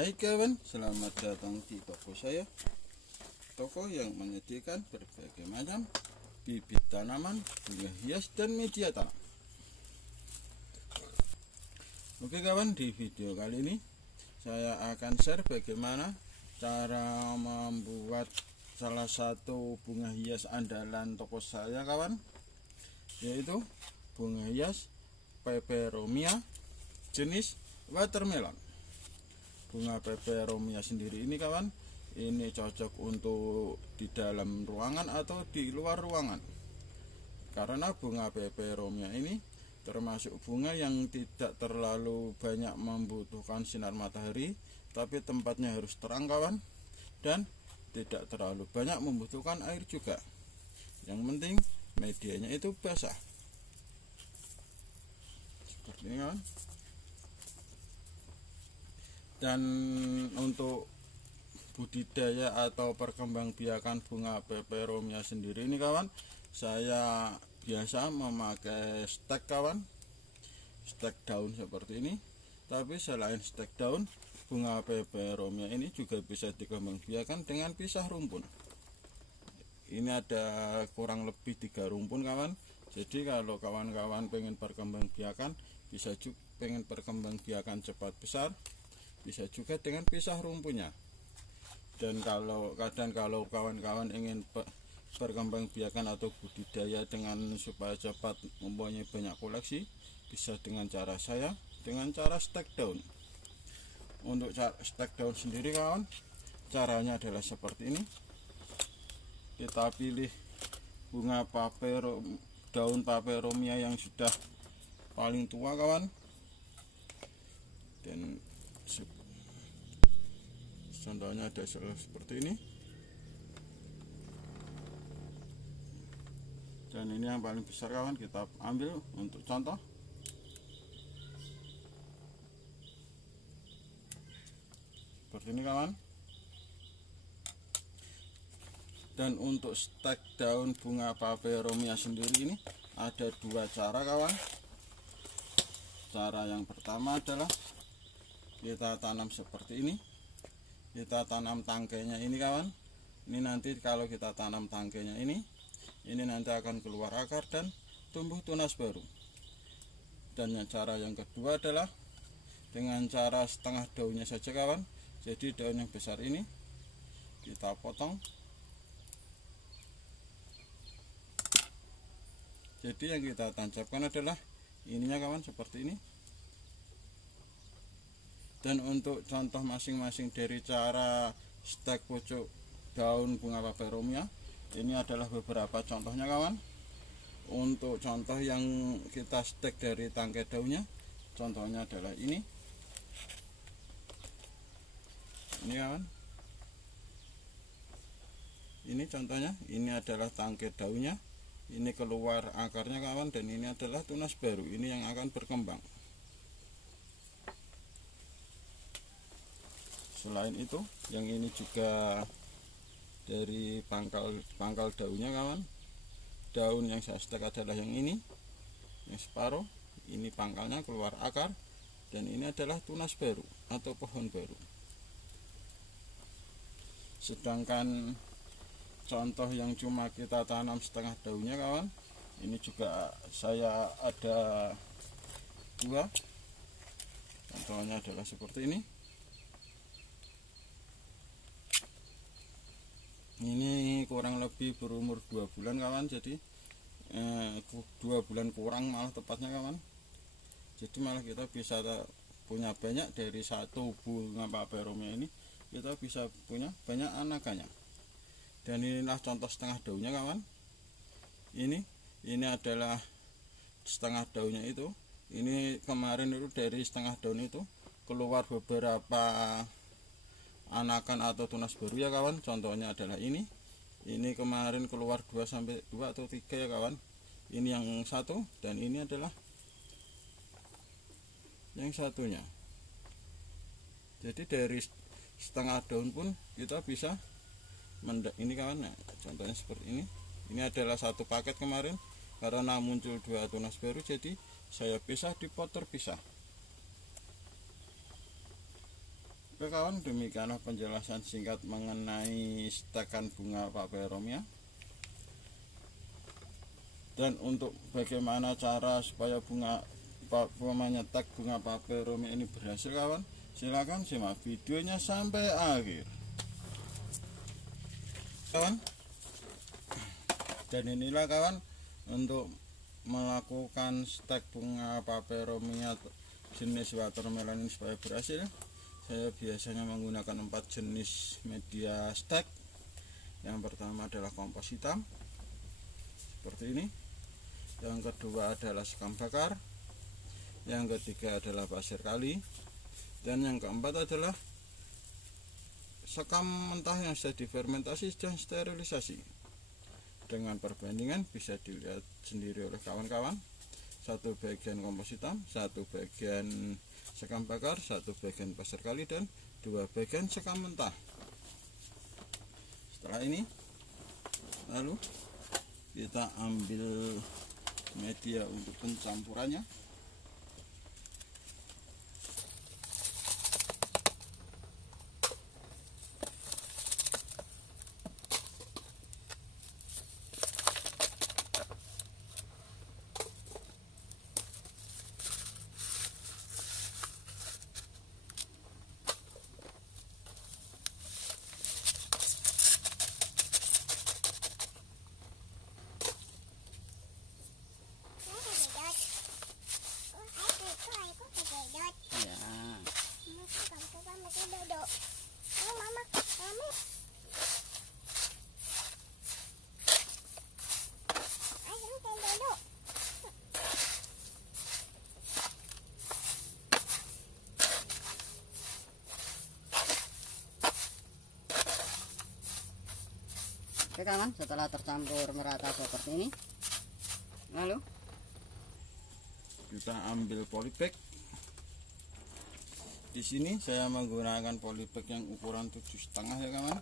Hai kawan, selamat datang di toko saya. Toko yang menyediakan berbagai macam bibit tanaman, bunga hias, dan media tanam. Oke kawan, di video kali ini saya akan share bagaimana cara membuat salah satu bunga hias andalan toko saya kawan, yaitu bunga hias peperomia jenis watermelon. Bunga peperomia sendiri ini kawan, ini cocok untuk di dalam ruangan atau di luar ruangan, karena bunga peperomia ini termasuk bunga yang tidak terlalu banyak membutuhkan sinar matahari, tapi tempatnya harus terang kawan, dan tidak terlalu banyak membutuhkan air juga. Yang penting medianya itu basah seperti ini kawan. Dan untuk budidaya atau perkembangbiakan bunga peperomia sendiri ini kawan, saya biasa memakai stek kawan, stek daun seperti ini. Tapi selain stek daun, bunga peperomia ini juga bisa dikembangbiakan dengan pisah rumpun. Ini ada kurang lebih 3 rumpun kawan. Jadi kalau kawan-kawan pengen perkembangbiakan, bisa juga pengen perkembangbiakan cepat besar, bisa juga dengan pisah rumpunnya. Dan kalau kawan-kawan ingin perkembangbiakan atau budidaya dengan supaya cepat mempunyai banyak koleksi, bisa dengan cara saya, dengan cara stek daun. Untuk stek daun sendiri kawan, caranya adalah seperti ini. Kita pilih bunga daun peperomia yang sudah paling tua kawan, dan contohnya ada seperti ini, dan ini yang paling besar kawan, kita ambil untuk contoh. Seperti ini kawan. Dan untuk stek daun bunga peperomia sendiri ini ada 2 cara kawan. Cara yang pertama adalah kita tanam seperti ini. Kita tanam tangkainya ini kawan. Ini nanti kalau kita tanam tangkainya ini nanti akan keluar akar dan tumbuh tunas baru. Dan cara yang kedua adalah dengan cara setengah daunnya saja kawan. Jadi daun yang besar ini kita potong. Jadi yang kita tancapkan adalah ininya kawan, seperti ini. Dan untuk contoh masing-masing dari cara stek pucuk daun bunga peperomia, ini adalah beberapa contohnya kawan. Untuk contoh yang kita stek dari tangkai daunnya, contohnya adalah ini kawan. Ini contohnya, ini adalah tangkai daunnya, ini keluar akarnya kawan, dan ini adalah tunas baru, ini yang akan berkembang. Selain itu, yang ini juga dari pangkal daunnya kawan. Daun yang saya stek adalah yang ini, yang separuh. Ini pangkalnya keluar akar, dan ini adalah tunas baru atau pohon baru. Sedangkan contoh yang cuma kita tanam setengah daunnya kawan, ini juga saya ada 2. Contohnya adalah seperti ini. Ini kurang lebih berumur 2 bulan kawan, jadi 2 bulan kurang malah tepatnya kawan. Jadi malah kita bisa punya banyak dari satu bunga peperomia ini, kita bisa punya banyak anakannya. Dan inilah contoh setengah daunnya kawan. Ini adalah setengah daunnya itu. Ini kemarin itu dari setengah daun itu keluar beberapa anakan atau tunas baru ya kawan. Contohnya adalah ini kemarin keluar 2 atau 3 ya kawan. Ini yang satu, dan ini adalah yang satunya. Jadi dari setengah daun pun kita bisa ini kawan. Nah, contohnya seperti ini. Ini adalah satu paket kemarin, karena muncul 2 tunas baru, jadi saya pisah di pot terpisah. Oke kawan, demikianlah penjelasan singkat mengenai stekan bunga Peperomia. Dan untuk bagaimana cara supaya menyetek bunga Peperomia ini berhasil kawan, silakan simak videonya sampai akhir kawan. Dan inilah kawan, untuk melakukan stek bunga Peperomia jenis watermelon ini supaya berhasil, saya biasanya menggunakan 4 jenis media stek. Yang pertama adalah kompos hitam seperti ini, yang kedua adalah sekam bakar, yang ketiga adalah pasir kali, dan yang keempat adalah sekam mentah yang sudah difermentasi dan sterilisasi. Dengan perbandingan bisa dilihat sendiri oleh kawan-kawan, 1 bagian kompos hitam, 1 bagian sekam bakar, 1 bagian pasir kali, dan 2 bagian sekam mentah. Setelah ini lalu kita ambil media untuk pencampurannya. Oke kawan, setelah tercampur merata seperti ini, lalu kita ambil polybag. Di sini saya menggunakan polybag yang ukuran 7,5 ya kawan.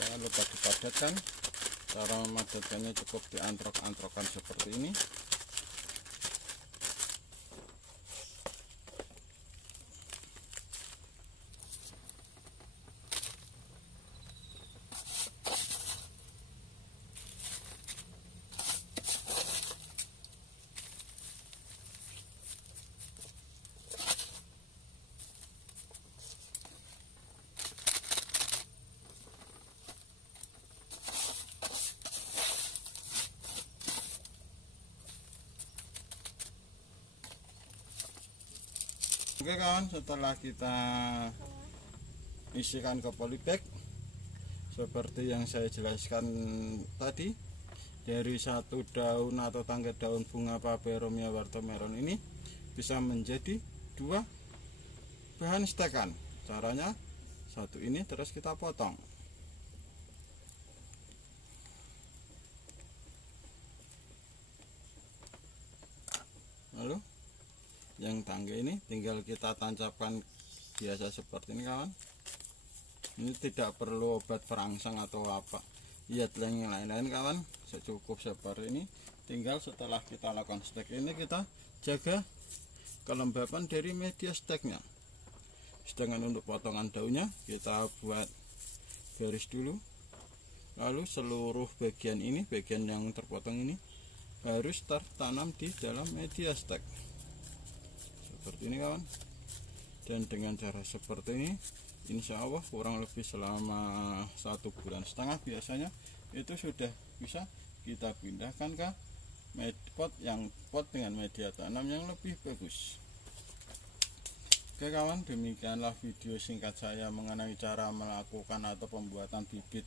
Jangan lupa dipadatkan. Cara memadatkannya cukup diantrok-antrokan seperti ini. Oke kawan, setelah kita isikan ke polybag seperti yang saya jelaskan tadi, dari 1 daun atau tangkai daun bunga Peperomia watermelon ini bisa menjadi 2 bahan stekan. Caranya 1 ini terus kita potong. Lalu yang tangkai ini tinggal kita tancapkan biasa seperti ini kawan. Ini tidak perlu obat perangsang atau apa, lihat yang lain-lain kawan, cukup seperti ini. Tinggal setelah kita lakukan stek ini, kita jaga kelembapan dari media steknya. Sedangkan untuk potongan daunnya kita buat garis dulu, lalu seluruh bagian ini, bagian yang terpotong ini harus tertanam di dalam media stek seperti ini kawan. Dan dengan cara seperti ini, insya Allah kurang lebih selama 1,5 bulan biasanya itu sudah bisa kita pindahkan ke pot dengan media tanam yang lebih bagus. Oke kawan, demikianlah video singkat saya mengenai cara melakukan atau pembuatan bibit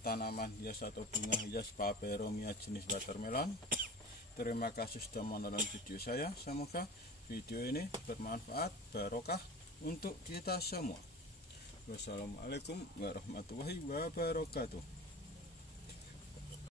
tanaman hias atau bunga hias Peperomia jenis watermelon. Terima kasih sudah menonton video saya. Semoga video ini bermanfaat, barokah untuk kita semua. Wassalamualaikum warahmatullahi wabarakatuh.